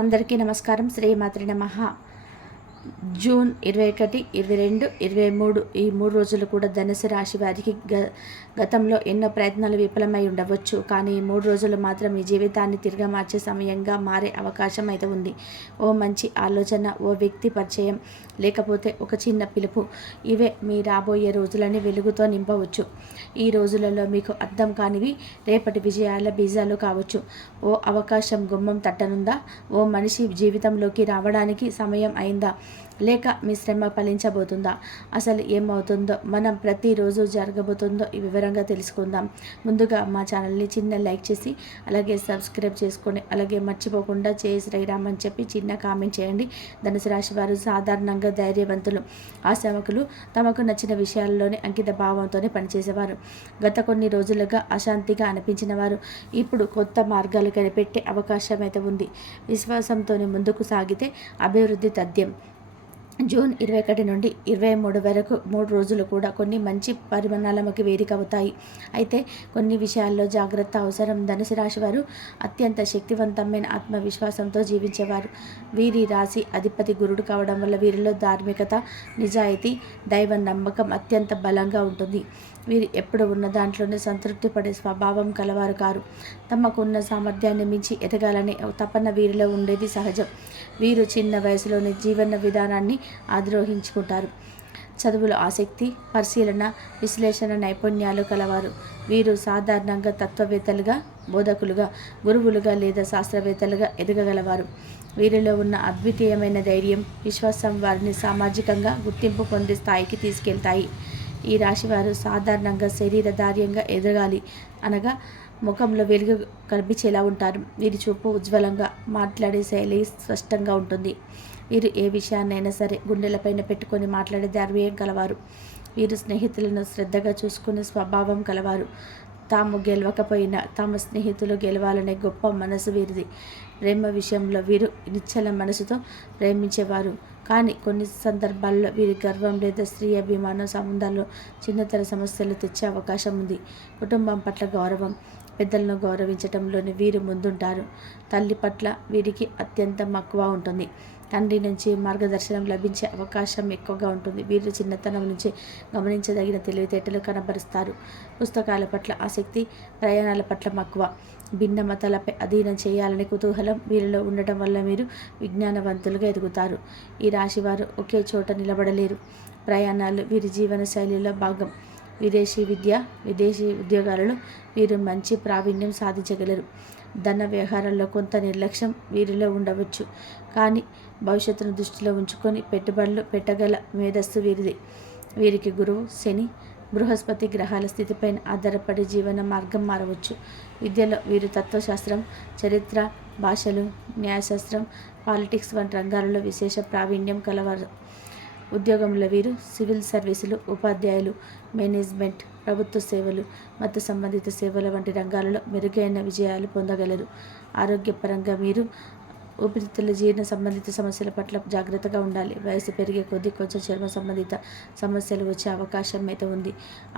అందరికీ నమస్కారం. శ్రీమాత్రి నమః. జూన్ 21, 22, 23 ఈ 3 రోజులు కూడా ధనుసు రాశి వారికి గతంలో ఎన్నో ప్రయత్నాలు విఫలమై ఉండవచ్చు. కానీ ఈ 3 రోజులు మాత్రం మీ జీవితాన్ని తిరిగి మార్చే సమయంగా మారే అవకాశం అయితే ఉంది. ఓ మంచి ఆలోచన, ఓ వ్యక్తి పరిచయం, లేకపోతే ఒక చిన్న పిలుపు, ఇవే మీ రాబోయే రోజులని వెలుగుతో నింపవచ్చు. ఈ రోజులలో మీకు అర్థం కానివి రేపటి విజయాల బీజాలు కావచ్చు. ఓ అవకాశం గుమ్మం తట్టనుందా? ఓ మనిషి జీవితంలోకి రావడానికి సమయం అయిందా? లేక మీ శ్రమ ఫలించబోతుందా? అసలు ఏమవుతుందో, మనం ప్రతిరోజు జరగబోతుందో ఈ వివరంగా తెలుసుకుందాం. ముందుగా మా ఛానల్ని చిన్న లైక్ చేసి అలాగే సబ్స్క్రైబ్ చేసుకొని, అలాగే మర్చిపోకుండా జై శ్రీరామ్ అని చెప్పి చిన్న కామెంట్ చేయండి. ధనుసు రాశి వారు సాధారణంగా ధైర్యవంతులు, ఆశావకులు, తమకు నచ్చిన విషయాల్లోనే అంకిత భావంతోనే పనిచేసేవారు. గత కొన్ని రోజులుగా అశాంతిగా అనిపించిన వారు ఇప్పుడు కొత్త మార్గాలు కనిపెట్టే అవకాశం అయితే ఉంది. విశ్వాసంతోనే ముందుకు సాగితే అభివృద్ధి తథ్యం. జూన్ 21 నుండి 23 వరకు 3 రోజులు కూడా కొన్ని మంచి పరిమాణాలకి వేదికవుతాయి. అయితే కొన్ని విషయాల్లో జాగ్రత్త అవసరం. ధనుసు రాశి వారు అత్యంత శక్తివంతమైన ఆత్మవిశ్వాసంతో జీవించేవారు. వీరి రాశి అధిపతి గురుడు కావడం వల్ల వీరిలో ధార్మికత, నిజాయితీ, దైవ నమ్మకం అత్యంత బలంగా ఉంటుంది. వీరు ఎప్పుడు ఉన్న దాంట్లోనే సంతృప్తి పడే స్వభావం కలవారు కారు. తమకున్న సామర్థ్యాన్ని మించి ఎదగాలనే తపన వీరిలో ఉండేది సహజం. వీరు చిన్న వయసులోని జీవన విధానాన్ని ఆద్రోహించుకుంటారు. చదువులో ఆసక్తి, పరిశీలన, విశ్లేషణ నైపుణ్యాలు కలవారు. వీరు సాధారణంగా తత్వవేత్తలుగా, బోధకులుగా, గురువులుగా లేదా శాస్త్రవేత్తలుగా ఎదగగలవారు. వీరిలో ఉన్న అద్వితీయమైన ధైర్యం, విశ్వాసం వారిని సామాజికంగా గుర్తింపు పొందే స్థాయికి తీసుకెళ్తాయి. ఈ రాశివారు సాధారణంగా శరీరధార్యంగా ఎదగాలి అనగా ముఖంలో వెలుగు కనిపించేలా ఉంటారు. వీరి చూపు ఉజ్వలంగా, మాట్లాడే శైలి స్పష్టంగా ఉంటుంది. వీరు ఏ విషయాన్నైనా సరే గుండెలపైన పెట్టుకొని మాట్లాడే ధైర్యం కలవారు. వీరు స్నేహితులను శ్రద్ధగా చూసుకునే స్వభావం కలవారు. తాము గెలవకపోయినా తమ స్నేహితులు గెలవాలనే గొప్ప మనసు వీరిది. ప్రేమ విషయంలో వీరు నిశ్చల మనసుతో ప్రేమించేవారు. కానీ కొన్ని సందర్భాల్లో వీరి గర్వం లేదా స్త్రీ అభిమానం సంబంధాల్లో చిన్నతర సమస్యలు తెచ్చే అవకాశం ఉంది. కుటుంబం పట్ల గౌరవం, పెద్దలను గౌరవించడంలోని వీరు ముందుంటారు. తల్లి పట్ల వీరికి అత్యంత మక్కువ ఉంటుంది. తండ్రి నుంచి మార్గదర్శనం లభించే అవకాశం ఎక్కువగా ఉంటుంది. వీరు చిన్నతనం నుంచి గమనించదగిన తెలివితేటలు కనబరుస్తారు. పుస్తకాల పట్ల ఆసక్తి, ప్రయాణాల పట్ల మక్కువ, భిన్న మతాలపై అధీనం చేయాలనే కుతూహలం వీరిలో ఉండటం వల్ల మీరు విజ్ఞానవంతులుగా ఎదుగుతారు. ఈ రాశివారు ఒకే చోట నిలబడలేరు. ప్రయాణాలు వీరి జీవన శైలిలో భాగం. విదేశీ ఉద్యోగాలలో వీరు మంచి ప్రావీణ్యం సాధించగలరు. ధన వ్యవహారాల్లో కొంత నిర్లక్ష్యం వీరిలో ఉండవచ్చు. కానీ భవిష్యత్తును దృష్టిలో ఉంచుకొని పెట్టుబడులు పెట్టగల మేధస్సు వీరిది. వీరికి గురువు, శని, బృహస్పతి గ్రహాల స్థితిపైన ఆధారపడి జీవన మార్గం మారవచ్చు. విద్యలో వీరు తత్వశాస్త్రం, చరిత్ర, భాషలు, న్యాయశాస్త్రం, పాలిటిక్స్ వంటి రంగాలలో విశేష ప్రావీణ్యం కలవారు. ఉద్యోగంలో వీరు సివిల్ సర్వీసులు, ఉపాధ్యాయులు, మేనేజ్మెంట్, ప్రభుత్వ సేవలు, మత సంబంధిత సేవల వంటి రంగాలలో మెరుగైన విజయాలు పొందగలరు. ఆరోగ్యపరంగా మీరు ఊపిరితిత్తుల జీర్ణ సంబంధిత సమస్యల పట్ల జాగ్రత్తగా ఉండాలి. వయసు పెరిగే కొద్దీ కొంచెం చర్మ సంబంధిత సమస్యలు వచ్చే అవకాశం అయితే ఉంది.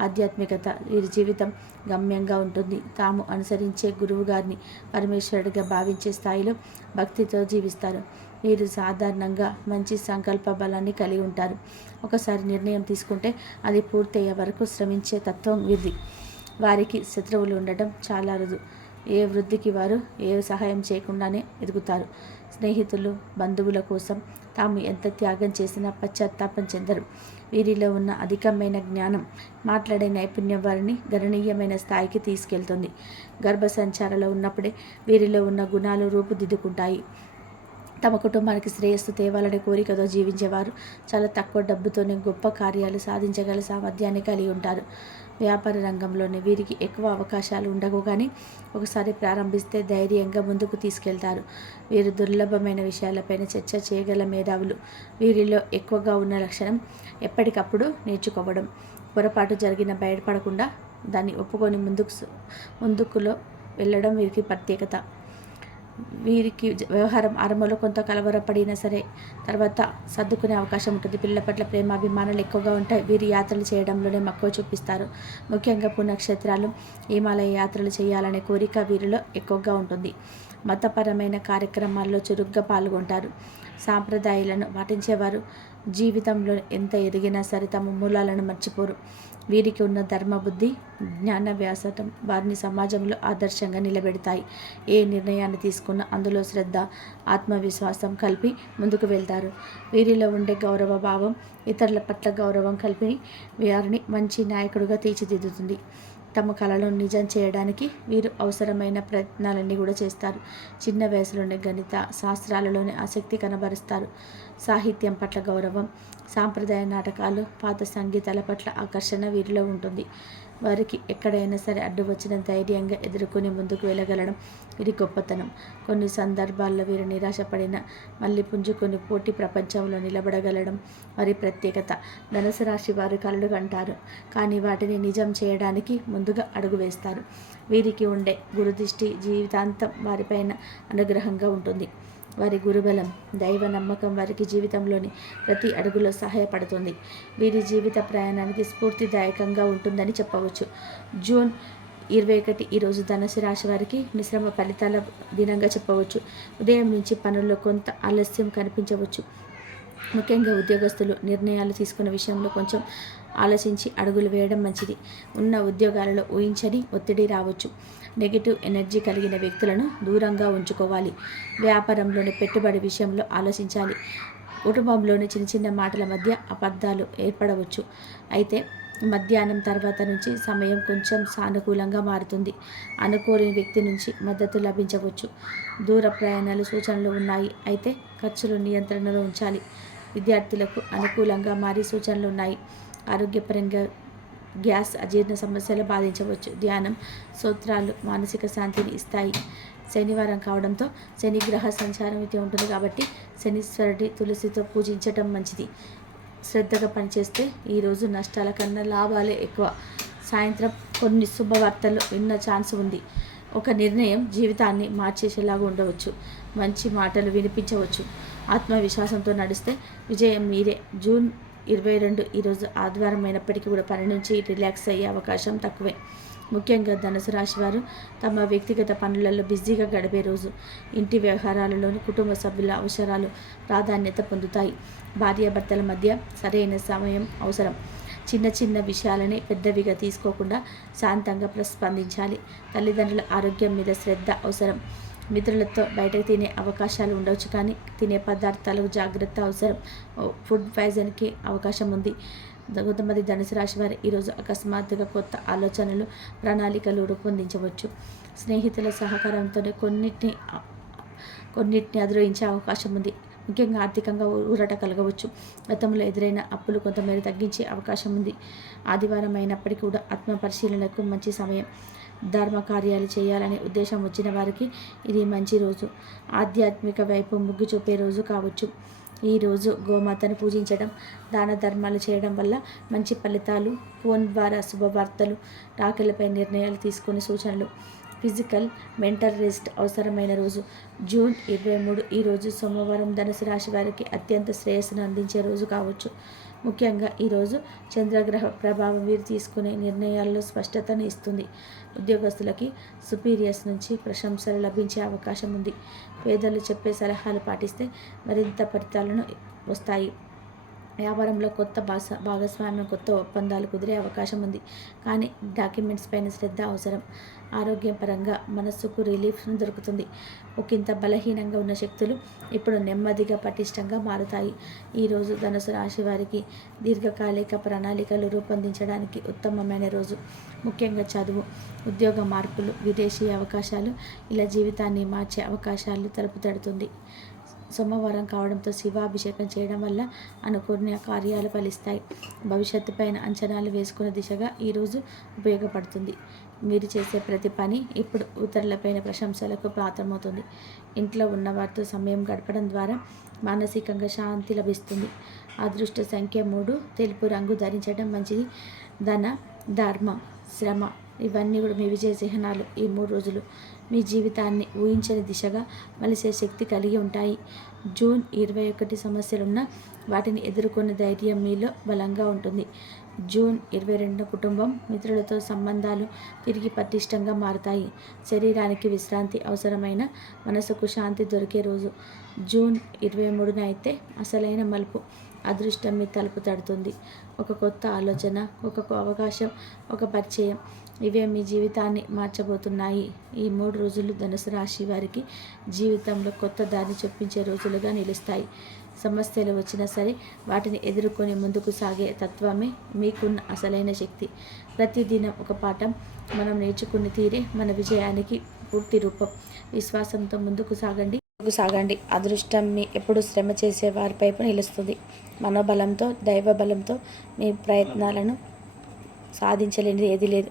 ఆధ్యాత్మికత వీరి జీవితం గమ్యంగా ఉంటుంది. తాము అనుసరించే గురువు గారిని పరమేశ్వరుడిగా భావించే స్థాయిలో భక్తితో జీవిస్తారు. వీరు సాధారణంగా మంచి సంకల్ప బలాన్ని కలిగి ఉంటారు. ఒకసారి నిర్ణయం తీసుకుంటే అది పూర్తయ్యే వరకు శ్రమించే తత్వం వీరిది. వారికి శత్రువులు ఉండటం చాలా అరుదు. ఏ వృద్ధికి వారు ఏ సహాయం చేయకుండానే ఎదుగుతారు. స్నేహితులు, బంధువుల కోసం తాము ఎంత త్యాగం చేసినా పశ్చాత్తాపం చెందరు. వీరిలో ఉన్న అధికమైన జ్ఞానం, మాట్లాడే నైపుణ్యం వారిని గణనీయమైన స్థాయికి తీసుకెళ్తుంది. గర్భసంచారంలో ఉన్నప్పుడే వీరిలో ఉన్న గుణాలు రూపుదిద్దుకుంటాయి. తమ కుటుంబానికి శ్రేయస్సు తేవాలనే కోరికతో జీవించేవారు చాలా తక్కువ డబ్బుతోనే గొప్ప కార్యాలు సాధించగల సామర్థ్యాన్ని కలిగి ఉంటారు. వ్యాపార రంగంలోనే వీరికి ఎక్కువ అవకాశాలు ఉండవు, కానీ ఒకసారి ప్రారంభిస్తే ధైర్యంగా ముందుకు తీసుకెళ్తారు. వీరు దుర్లభమైన విషయాలపైన చర్చ చేయగల మేధావులు. వీరిలో ఎక్కువగా ఉన్న లక్షణం ఎప్పటికప్పుడు నేర్చుకోవడం. పొరపాటు జరిగిన బయటపడకుండా దాన్ని ఒప్పుకొని ముందుకులో వెళ్ళడం వీరికి ప్రత్యేకత. వీరికి వ్యవహారం ఆరంభంలో కొంత కలవరపడినా సరే తర్వాత సర్దుకునే అవకాశం ఉంటుంది. పిల్లల పట్ల ప్రేమాభిమానాలు ఎక్కువగా ఉంటాయి. వీరు యాత్రలు చేయడంలోనే మక్కువ చూపిస్తారు. ముఖ్యంగా పుణ్యక్షేత్రాలు, హిమాలయ యాత్రలు చేయాలనే కోరిక వీరిలో ఎక్కువగా ఉంటుంది. మతపరమైన కార్యక్రమాల్లో చురుగ్గా పాల్గొంటారు. సాంప్రదాయాలను పాటించేవారు జీవితంలో ఎంత ఎదిగినా సరే తమ మూలాలను మర్చిపోరు. వీరికి ఉన్న ధర్మబుద్ధి, జ్ఞాన వ్యాసటం వారిని సమాజంలో ఆదర్శంగా నిలబెడతాయి. ఏ నిర్ణయాన్ని తీసుకున్నా అందులో శ్రద్ధ, ఆత్మవిశ్వాసం కలిపి ముందుకు వెళ్తారు. వీరిలో ఉండే గౌరవ భావం ఇతరుల పట్ల గౌరవం కలిపి వారిని మంచి నాయకుడిగా తీర్చిదిద్దుతుంది. తమ కళలను నిజం చేయడానికి వీరు అవసరమైన ప్రయత్నాలన్నీ కూడా చేస్తారు. చిన్న వయసులోనే గణిత శాస్త్రాలలోనే ఆసక్తి కనబరుస్తారు. సాహిత్యం పట్ల గౌరవం, సాంప్రదాయ నాటకాలు, పాత సంగీతాల పట్ల ఆకర్షణ వీరిలో ఉంటుంది. వారికి ఎక్కడైనా సరే అడ్డు వచ్చిన ధైర్యంగా ఎదుర్కొని ముందుకు వెళ్ళగలడం వీరి గొప్పతనం. కొన్ని సందర్భాల్లో వీరు నిరాశపడిన మళ్ళీ పుంజుకొని పోటీ ప్రపంచంలో నిలబడగలడం వారి ప్రత్యేకత. ధనుసు రాశి వారు కలలు కంటారు, కానీ వాటిని నిజం చేయడానికి ముందుగా అడుగు వేస్తారు. వీరికి ఉండే గురుదృష్టి జీవితాంతం వారిపైన అనుగ్రహంగా ఉంటుంది. వారి గురుబలం, దైవ నమ్మకం వారికి జీవితంలోని ప్రతి అడుగులో సహాయపడుతుంది. వీరి జీవిత ప్రయాణానికి స్ఫూర్తిదాయకంగా ఉంటుందని చెప్పవచ్చు. జూన్ 21 ఈరోజు ధనుసు రాశి వారికి మిశ్రమ ఫలితాల దినంగా చెప్పవచ్చు. ఉదయం నుంచి పనుల్లో కొంత ఆలస్యం కనిపించవచ్చు. ముఖ్యంగా ఉద్యోగస్తులు నిర్ణయాలు తీసుకునే విషయంలో కొంచెం ఆలోచించి అడుగులు వేయడం మంచిది. ఉన్న ఉద్యోగాలలో ఊహించని ఒత్తిడి రావచ్చు. నెగిటివ్ ఎనర్జీ కలిగిన వ్యక్తులను దూరంగా ఉంచుకోవాలి. వ్యాపారంలోని పెట్టుబడి విషయంలో ఆలోచించాలి. కుటుంబంలోని చిన్న చిన్న మాటల మధ్య అపార్థాలు ఏర్పడవచ్చు. అయితే మధ్యాహ్నం తర్వాత నుంచి సమయం కొంచెం సానుకూలంగా మారుతుంది. అనుకోని వ్యక్తి నుంచి మద్దతు లభించవచ్చు. దూర ప్రయాణాలు సూచనలు ఉన్నాయి, అయితే ఖర్చులు నియంత్రణలో ఉంచాలి. విద్యార్థులకు అనుకూలంగా మారి సూచనలు ఉన్నాయి. ఆరోగ్యపరంగా గ్యాస్, అజీర్ణ సమస్యలు బాధించవచ్చు. ధ్యానం, స్తోత్రాలు మానసిక శాంతిని ఇస్తాయి. శనివారం కావడంతో శని గ్రహ సంచారం అయితే ఉంటుంది కాబట్టి శనీశ్వరుడి తులసితో పూజించటం మంచిది. శ్రద్ధగా పనిచేస్తే ఈరోజు నష్టాల కన్నా లాభాలే ఎక్కువ. సాయంత్రం కొన్ని శుభవార్తలు విన్న ఛాన్స్ ఉంది. ఒక నిర్ణయం జీవితాన్ని మార్చేసేలాగా ఉండవచ్చు. మంచి మాటలు వినిపించవచ్చు. ఆత్మవిశ్వాసంతో నడిస్తే విజయం మీరే. జూన్ 22 ఈరోజు ఆదివారం అయినప్పటికీ కూడా పని నుంచి రిలాక్స్ అయ్యే అవకాశం తక్కువే. ముఖ్యంగా ధనుసు రాశి వారు తమ వ్యక్తిగత పనులలో బిజీగా గడిపే రోజు. ఇంటి వ్యవహారాలలోని కుటుంబ సభ్యుల అవసరాలు ప్రాధాన్యత పొందుతాయి. భార్యాభర్తల మధ్య సరైన సమయం అవసరం. చిన్న చిన్న విషయాలని పెద్దవిగా తీసుకోకుండా శాంతంగా ప్రస్పందించాలి. తల్లిదండ్రుల ఆరోగ్యం మీద శ్రద్ధ అవసరం. మిత్రులతో బయటకు తినే అవకాశాలు ఉండవచ్చు, కానీ తినే పదార్థాలకు జాగ్రత్త అవసరం. ఫుడ్ పాయిజన్కి అవకాశం ఉంది. కొంతమంది ధనుసు రాశి వారు ఈరోజు అకస్మాత్తుగా కొత్త ఆలోచనలు, ప్రణాళికలు రూపొందించవచ్చు. స్నేహితుల సహకారంతోనే కొన్నిటిని అధిరోహించే అవకాశం ఉంది. ముఖ్యంగా ఆర్థికంగా ఊరట కలగవచ్చు. గతంలో ఎదురైన అప్పులు కొంతమేర తగ్గించే అవకాశం ఉంది. ఆదివారం అయినప్పటికీ కూడా ఆత్మ పరిశీలనకు మంచి సమయం. ధర్మ కార్యాలు చేయాలనే ఉద్దేశం వచ్చిన వారికి ఇది మంచి రోజు. ఆధ్యాత్మిక వైపు మొగ్గు చూపే రోజు కావచ్చు. ఈరోజు గోమాతను పూజించడం, దాన ధర్మాలు చేయడం వల్ల మంచి ఫలితాలు. ఫోన్ ద్వారా శుభవార్తలు, రాకెలపై నిర్ణయాలు తీసుకునే సూచనలు. ఫిజికల్, మెంటల్ రెస్ట్ అవసరమైన రోజు. జూన్ 23 ఈరోజు సోమవారం ధనుసు రాశి వారికి అత్యంత శ్రేయస్సును అందించే రోజు కావచ్చు. ముఖ్యంగా ఈరోజు చంద్రగ్రహ ప్రభావం వీరు తీసుకునే నిర్ణయాల్లో స్పష్టతను ఇస్తుంది. ఉద్యోగస్తులకి సుపీరియర్స్ నుంచి ప్రశంసలు లభించే అవకాశం ఉంది. పేదలు చెప్పే సలహాలు పాటిస్తే మరింత ఫలితాలను వస్తాయి. వ్యాపారంలో కొత్త భాగస్వామ్యం, కొత్త ఒప్పందాలు కుదిరే అవకాశం ఉంది, కానీ డాక్యుమెంట్స్ పైన శ్రద్ధ అవసరం. ఆరోగ్యం పరంగా మనస్సుకు రిలీఫ్ దొరుకుతుంది. ఒకంత బలహీనంగా ఉన్న శక్తులు ఇప్పుడు నెమ్మదిగా పటిష్టంగా మారుతాయి. ఈరోజు ధనుసు రాశి వారికి దీర్ఘకాలిక ప్రణాళికలు రూపొందించడానికి ఉత్తమమైన రోజు. ముఖ్యంగా చదువు, ఉద్యోగ మార్పులు, విదేశీ అవకాశాలు ఇలా జీవితాన్ని మార్చే అవకాశాలు తలుపు తడుతుంది. సోమవారం కావడంతో శివాభిషేకం చేయడం వల్ల అనుకున్న కార్యాలు ఫలిస్తాయి. భవిష్యత్తు పైన అంచనాలు వేసుకునే దిశగా ఈరోజు ఉపయోగపడుతుంది. మీరు చేసే ప్రతి పని ఇప్పుడు ఇతరులపైన ప్రశంసలకు పాత్రమవుతుంది. ఇంట్లో ఉన్నవారితో సమయం గడపడం ద్వారా మానసికంగా శాంతి లభిస్తుంది. అదృష్ట సంఖ్య 3, తెలుపు రంగు ధరించడం మంచిది. ధన, ధర్మం, శ్రమ ఇవన్నీ కూడా మీ విజయ చిహ్నాలు. ఈ 3 రోజులు మీ జీవితాన్ని ఊహించని దిశగా మలిసే శక్తి కలిగి ఉంటాయి. జూన్ 21 సమస్యలున్న వాటిని ఎదుర్కొనే ధైర్యం మీలో బలంగా ఉంటుంది. జూన్ 22 కుటుంబం, మిత్రులతో సంబంధాలు తిరిగి పటిష్టంగా మారుతాయి. శరీరానికి విశ్రాంతి అవసరమైన మనసుకు శాంతి దొరికే రోజు. జూన్ 23 అయితే అసలైన మలుపు. అదృష్టం మీ తలుపు తడుతుంది. ఒక కొత్త ఆలోచన, ఒక అవకాశం, ఒక పరిచయం, ఇవే మీ జీవితాన్ని మార్చబోతున్నాయి. ఈ 3 రోజులు ధనుసు రాశి వారికి జీవితంలో కొత్త దారి చూపించే రోజులుగా నిలుస్తాయి. సమస్యలు వచ్చినా సరే వాటిని ఎదుర్కొని ముందుకు సాగే తత్వమే మీకున్న అసలైన శక్తి. ప్రతిదినం ఒక పాఠం. మనం నేర్చుకుని తీరే మన విజయానికి పూర్తి రూపం. విశ్వాసంతో ముందుకు సాగండి. అదృష్టం మీ ఎప్పుడు శ్రమ చేసే వారి వైపు నిలుస్తుంది. మనోబలంతో, దైవ బలంతో మీ ప్రయత్నాలను సాధించలేనిది ఏది లేదు.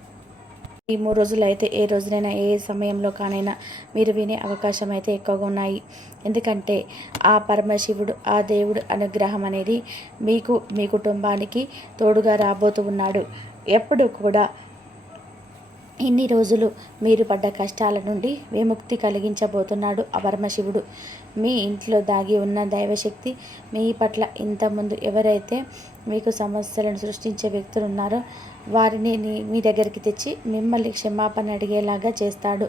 ఈ 3 రోజులు అయితే ఏ రోజునైనా ఏ సమయంలో కానైనా మీరు వినే అవకాశం అయితే ఎక్కువగా ఉన్నాయి. ఎందుకంటే ఆ పరమశివుడు, ఆ దేవుడు అనుగ్రహం అనేది మీకు, మీ కుటుంబానికి తోడుగా రాబోతూ ఉన్నాడు. ఎప్పుడు కూడా ఇన్ని రోజులు మీరు పడ్డ కష్టాల నుండి విముక్తి కలిగించబోతున్నాడు ఆ పరమశివుడు. మీ ఇంట్లో దాగి ఉన్న దైవశక్తి మీ పట్ల ఇంతకుముందు ఎవరైతే మీకు సమస్యలను సృష్టించే వ్యక్తులు ఉన్నారో వారిని మీ దగ్గరికి తెచ్చి మిమ్మల్ని క్షమాపణ అడిగేలాగా చేస్తాడు.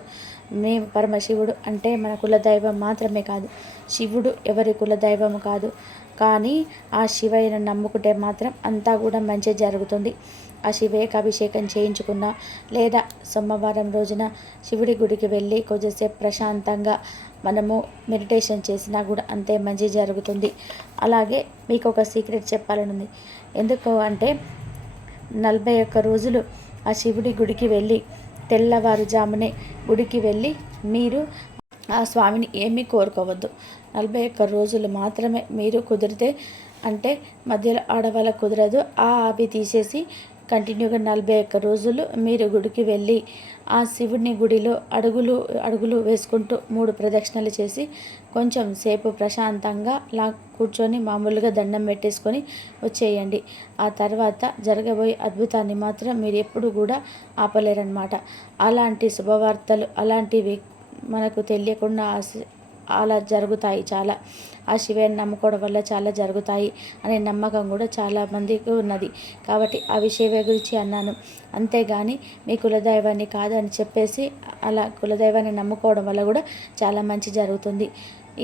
పరమశివుడు అంటే మన కులదైవం మాత్రమే కాదు, శివుడు ఎవరి కులదైవం కాదు. కానీ ఆ శివయ్యను నమ్ముకుంటే మాత్రం అంతా కూడా మంచి జరుగుతుంది. ఆ శివయ్యకు అభిషేకం చేయించుకున్నా లేదా సోమవారం రోజున శివుడి గుడికి వెళ్ళి కొద్దిసేపు ప్రశాంతంగా మనము మెడిటేషన్ చేసినా కూడా అంతే మంచి జరుగుతుంది. అలాగే మీకు ఒక సీక్రెట్ చెప్పాలని, ఎందుకు అంటే 41 రోజులు ఆ శివుడి గుడికి వెళ్ళి తెల్లవారుజామునే గుడికి వెళ్ళి మీరు ఆ స్వామిని ఏమీ కోరుకోవద్దు. 41 రోజులు మాత్రమే మీరు కుదిరితే, అంటే మధ్యలో ఆడవాళ్ళకు కుదరదు, అవి తీసేసి కంటిన్యూగా 41 రోజులు మీరు గుడికి వెళ్ళి ఆ శివుడిని గుడిలో అడుగులు వేసుకుంటూ 3 ప్రదక్షిణలు చేసి కొంచెం సేపు ప్రశాంతంగా కూర్చొని మామూలుగా దండం పెట్టేసుకొని వచ్చేయండి. ఆ తర్వాత జరగబోయే అద్భుతాన్ని మాత్రం మీరు ఎప్పుడు కూడా ఆపలేరన్నమాట. అలాంటి శుభవార్తలు అలాంటివి మనకు తెలియకుండా అలా జరుగుతాయి. చాలా ఆ శివయ్యని నమ్ముకోవడం వల్ల చాలా జరుగుతాయి అనే నమ్మకం కూడా చాలా మందికి ఉన్నది. కాబట్టి ఆ విషయం గురించి అన్నాను. అంతేగాని మీ కులదైవాన్ని కాదు అని చెప్పేసి అలా కులదైవాన్ని నమ్ముకోవడం వల్ల కూడా చాలా మంచి జరుగుతుంది.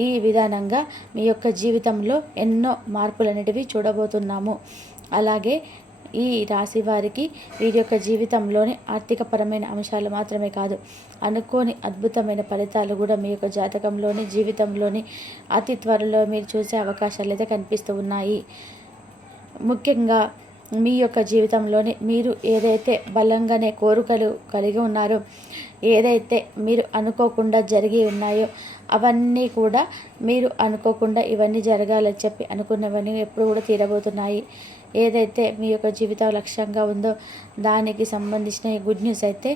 ఈ విధానంగా మీ యొక్క జీవితంలో ఎన్నో మార్పులు అనేటివి చూడబోతున్నాము. అలాగే ఈ రాశి వారికి వీరి యొక్క జీవితంలోని ఆర్థికపరమైన అంశాలు మాత్రమే కాదు, అనుకోని అద్భుతమైన ఫలితాలు కూడా మీ యొక్క జాతకంలోని జీవితంలోని అతి త్వరలో మీరు చూసే అవకాశాలు అయితే కనిపిస్తూ ఉన్నాయి. ముఖ్యంగా మీ యొక్క జీవితంలోని మీరు ఏదైతే బలంగానే కోరికలు కలిగి ఉన్నారో, ఏదైతే మీరు అనుకోకుండా జరిగి ఉన్నాయో అవన్నీ కూడా మీరు అనుకోకుండా ఇవన్నీ జరగాలని చెప్పి అనుకున్నవన్నీ ఎప్పుడు కూడా తీరబోతున్నాయి. ఏదైతే మీ యొక్క జీవిత లక్ష్యంగా ఉందో దానికి సంబంధించిన ఈ గుడ్ న్యూస్ అయితే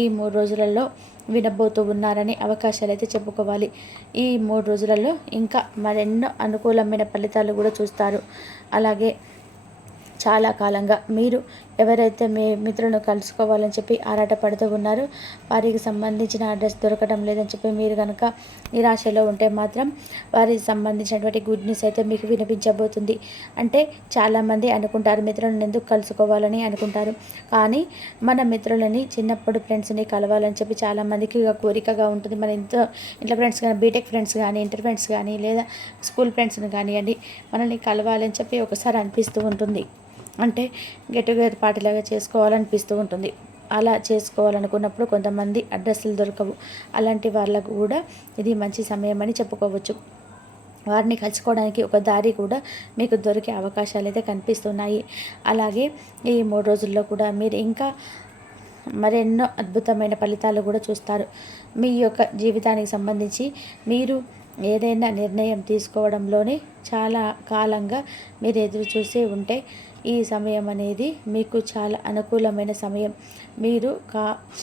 ఈ 3 రోజులలో వినబోతూ ఉన్నారని అవకాశాలు అయితే చెప్పుకోవాలి. ఈ 3 రోజులలో ఇంకా మరెన్నో అనుకూలమైన ఫలితాలు కూడా చూస్తారు. అలాగే చాలా కాలంగా మీరు ఎవరైతే మీ మిత్రులను కలుసుకోవాలని చెప్పి ఆరాటపడుతూ ఉన్నారో వారికి సంబంధించిన అడ్రస్ దొరకడం లేదని చెప్పి మీరు కనుక నిరాశలో ఉంటే మాత్రం వారికి సంబంధించినటువంటి గుడ్ న్యూస్ అయితే మీకు వినిపించబోతుంది. అంటే చాలామంది అనుకుంటారు మిత్రులను ఎందుకు కలుసుకోవాలని అనుకుంటారు, కానీ మన మిత్రులని చిన్నప్పుడు ఫ్రెండ్స్ని కలవాలని చెప్పి చాలామందికి కోరికగా ఉంటుంది. మన ఇంట్లో ఫ్రెండ్స్ కానీ, బీటెక్ ఫ్రెండ్స్ కానీ, ఇంటర్ ఫ్రెండ్స్ కానీ, లేదా స్కూల్ ఫ్రెండ్స్ని కానివ్వండి, మనల్ని కలవాలని చెప్పి ఒకసారి అనిపిస్తూ ఉంటుంది. అంటే గెట్ టుగెదర్ పార్టీలాగా చేసుకోవాలనిపిస్తూ ఉంటుంది. అలా చేసుకోవాలనుకున్నప్పుడు కొంతమంది అడ్రస్లు దొరకవు. అలాంటి వాళ్ళకు కూడా ఇది మంచి సమయం అని చెప్పుకోవచ్చు. వారిని కలుసుకోవడానికి ఒక దారి కూడా మీకు దొరికే అవకాశాలు అయితే కనిపిస్తున్నాయి. అలాగే ఈ 3 రోజుల్లో కూడా మీరు ఇంకా మరెన్నో అద్భుతమైన ఫలితాలు కూడా చూస్తారు. మీ యొక్క జీవితానికి సంబంధించి మీరు ఏదైనా నిర్ణయం తీసుకోవడంలోనే చాలా కాలంగా మీరు ఎదురు చూసి ఉంటే ఈ సమయం అనేది మీకు చాలా అనుకూలమైన సమయం. మీరు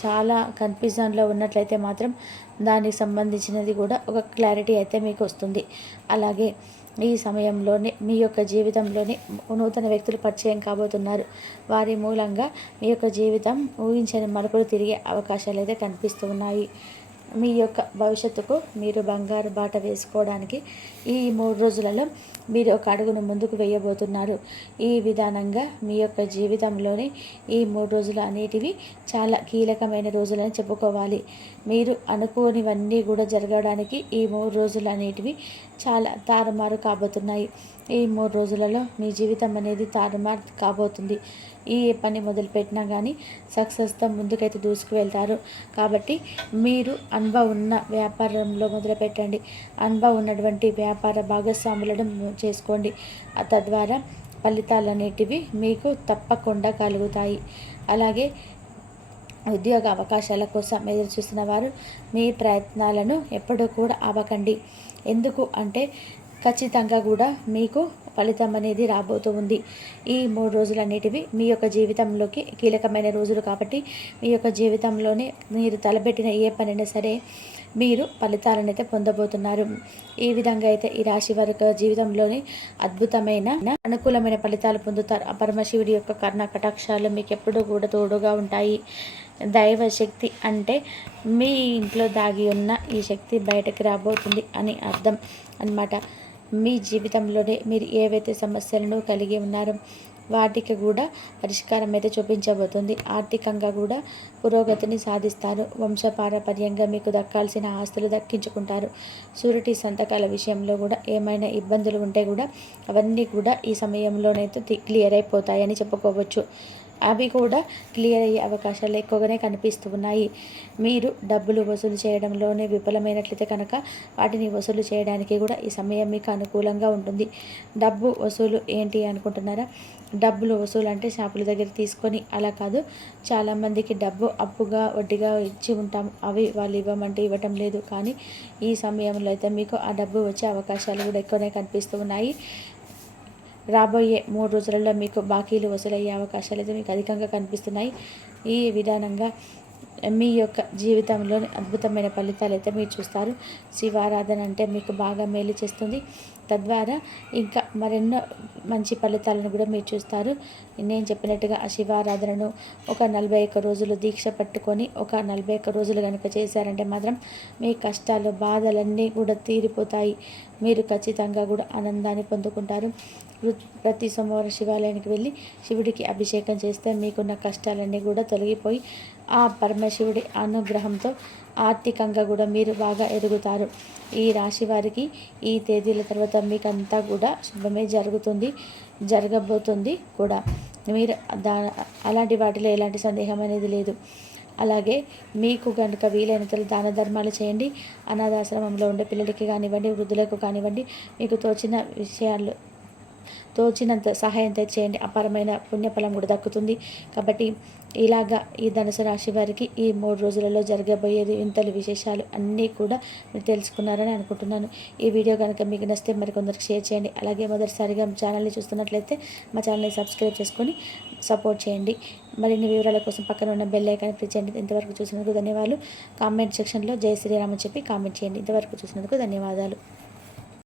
చాలా కన్ఫ్యూజన్లో ఉన్నట్లయితే మాత్రం దానికి సంబంధించినది కూడా ఒక క్లారిటీ అయితే మీకు వస్తుంది. అలాగే ఈ సమయంలోనే మీ యొక్క జీవితంలోనే నూతన వ్యక్తులు పరిచయం కాబోతున్నారు. వారి మూలంగా మీ యొక్క జీవితం ఊహించని మలుపులు తిరిగే అవకాశాలు అయితే కనిపిస్తూ ఉన్నాయి. మీ యొక్క భవిష్యత్తుకు మీరు బంగారు బాట వేసుకోవడానికి ఈ 3 రోజులలో మీరు ఒక అడుగును ముందుకు వేయబోతున్నారు. ఈ విధానంగా మీ యొక్క జీవితంలోని ఈ 3 రోజులు అనేటివి చాలా కీలకమైన రోజులని చెప్పుకోవాలి. మీరు అనుకోనివన్నీ కూడా జరగడానికి ఈ 3 రోజులు అనేటివి చాలా తారుమారు కాబోతున్నాయి. ఈ 3 రోజులలో మీ జీవితం అనేది తారుమారు కాబోతుంది. ఏ పని మొదలుపెట్టినా కానీ సక్సెస్తో ముందుకైతే దూసుకు వెళ్తారు. కాబట్టి మీరు అనుభవం ఉన్న వ్యాపారంలో మొదలుపెట్టండి. అనుభవం ఉన్నటువంటి వ్యాపార భాగస్వాములను చేసుకోండి. తద్వారా ఫలితాలు అనేటివి మీకు తప్పకుండా కలుగుతాయి. అలాగే ఉద్యోగ అవకాశాల కోసం ఎదురు చూస్తున్న వారు మీ ప్రయత్నాలను ఎప్పుడూ కూడా ఆపకండి. ఎందుకు అంటే ఖచ్చితంగా కూడా మీకు ఫలితం అనేది రాబోతూ ఉంది. ఈ 3 రోజులు అనేటివి మీ యొక్క జీవితంలోకి కీలకమైన రోజులు కాబట్టి మీ యొక్క జీవితంలోనే మీరు తలపెట్టిన ఏ పనైనా సరే మీరు ఫలితాలను అయితే పొందబోతున్నారు. ఈ విధంగా అయితే ఈ రాశి వారి జీవితంలోని అద్భుతమైన అనుకూలమైన ఫలితాలు పొందుతారు. ఆ పరమశివుడి యొక్క కర్ణ కటాక్షాలు మీకు ఎప్పుడూ కూడా తోడుగా ఉంటాయి. దైవ శక్తి అంటే మీ ఇంట్లో దాగి ఉన్న ఈ శక్తి బయటకు రాబోతుంది అని అర్థం అన్నమాట. మీ జీవితంలోనే మీరు ఏవైతే సమస్యలను కలిగి ఉన్నారో వాటికి కూడా పరిష్కారం అయితే చూపించబోతుంది. ఆర్థికంగా కూడా పురోగతిని సాధిస్తారు. వంశపారపర్యంగా మీకు దక్కాల్సిన ఆస్తులు దక్కించుకుంటారు. షూరిటీ సంతకాల విషయంలో కూడా ఏమైనా ఇబ్బందులు ఉంటే కూడా అవన్నీ కూడా ఈ సమయంలోనైతే క్లియర్ అయిపోతాయని చెప్పుకోవచ్చు. అవి కూడా క్లియర్ అయ్యే అవకాశాలు ఎక్కువగానే కనిపిస్తూ ఉన్నాయి. మీరు డబ్బులు వసూలు చేయడంలోనే విఫలమైనట్లయితే కనుక వాటిని వసూలు చేయడానికి కూడా ఈ సమయం మీకు అనుకూలంగా ఉంటుంది. డబ్బు వసూలు ఏంటి అనుకుంటున్నారా? డబ్బులు వసూలు అంటే షాపుల దగ్గర తీసుకొని అలా కాదు. చాలామందికి డబ్బు అప్పుగా వడ్డీగా ఇచ్చి ఉంటాం. అవి వాళ్ళు ఇవ్వమంటే ఇవ్వటం లేదు. కానీ ఈ సమయంలో అయితే మీకు ఆ డబ్బు వచ్చే అవకాశాలు కూడా ఎక్కువనే కనిపిస్తూ ఉన్నాయి. రాబోయే 3 రోజులలో మీకు బాకీలు వసూలయ్యే అవకాశాలు అయితే మీకు అధికంగా కనిపిస్తున్నాయి. ఈ విధానంగా మీ యొక్క జీవితంలోని అద్భుతమైన ఫలితాలు అయితే మీరు చూస్తారు. శివారాధన అంటే మీకు బాగా మేలు చేస్తుంది. తద్వారా ఇంకా మరెన్నో మంచి ఫలితాలను కూడా మీరు చూస్తారు. నేను చెప్పినట్టుగా ఆ శివారాధనను ఒక 41 రోజులు దీక్ష పట్టుకొని ఒక 41 రోజులు కనుక చేశారంటే మాత్రం మీ కష్టాలు బాధలన్నీ కూడా తీరిపోతాయి. మీరు ఖచ్చితంగా కూడా ఆనందాన్ని పొందుకుంటారు. ప్రతి సోమవారం శివాలయానికి వెళ్ళి శివుడికి అభిషేకం చేస్తే మీకున్న కష్టాలన్నీ కూడా తొలగిపోయి ఆ పరమశివుడి అనుగ్రహంతో ఆర్థికంగా కూడా మీరు బాగా ఎదుగుతారు. ఈ రాశి వారికి ఈ తేదీల తర్వాత మీకంతా కూడా శుభమే జరగబోతుంది కూడా. మీరు అలాంటి వాటిలో ఎలాంటి సందేహం అనేది లేదు. అలాగే మీకు కనుక వీలైనంత దాన ధర్మాలు చేయండి. అనాథాశ్రమంలో ఉండే పిల్లలకి కానివ్వండి, వృద్ధులకు కానివ్వండి, మీకు తోచినంత సహాయం చేయండి. అపారమైన పుణ్యఫలం కూడా దక్కుతుంది. కాబట్టి ఇలాగా ఈ ధనుసు రాశి వారికి ఈ 3 రోజులలో జరగబోయేది ఇంతలు విశేషాలు అన్నీ కూడా మీరు తెలుసుకున్నారని అనుకుంటున్నాను. ఈ వీడియో కనుక మీకు నచ్చితే మరికొందరికి షేర్ చేయండి. అలాగే మొదటిసారిగా ఛానల్ని చూస్తున్నట్లయితే మా ఛానల్ని సబ్స్క్రైబ్ చేసుకొని సపోర్ట్ చేయండి. మరిన్ని వివరాల కోసం పక్కన ఉన్న బెల్ ఐకాన్ క్లిక్ చేయండి. ఇంతవరకు చూసినందుకు ధన్యవాదాలు. కామెంట్ సెక్షన్లో జై శ్రీరామ్ అని చెప్పి కామెంట్ చేయండి. ఇంతవరకు చూసినందుకు ధన్యవాదాలు.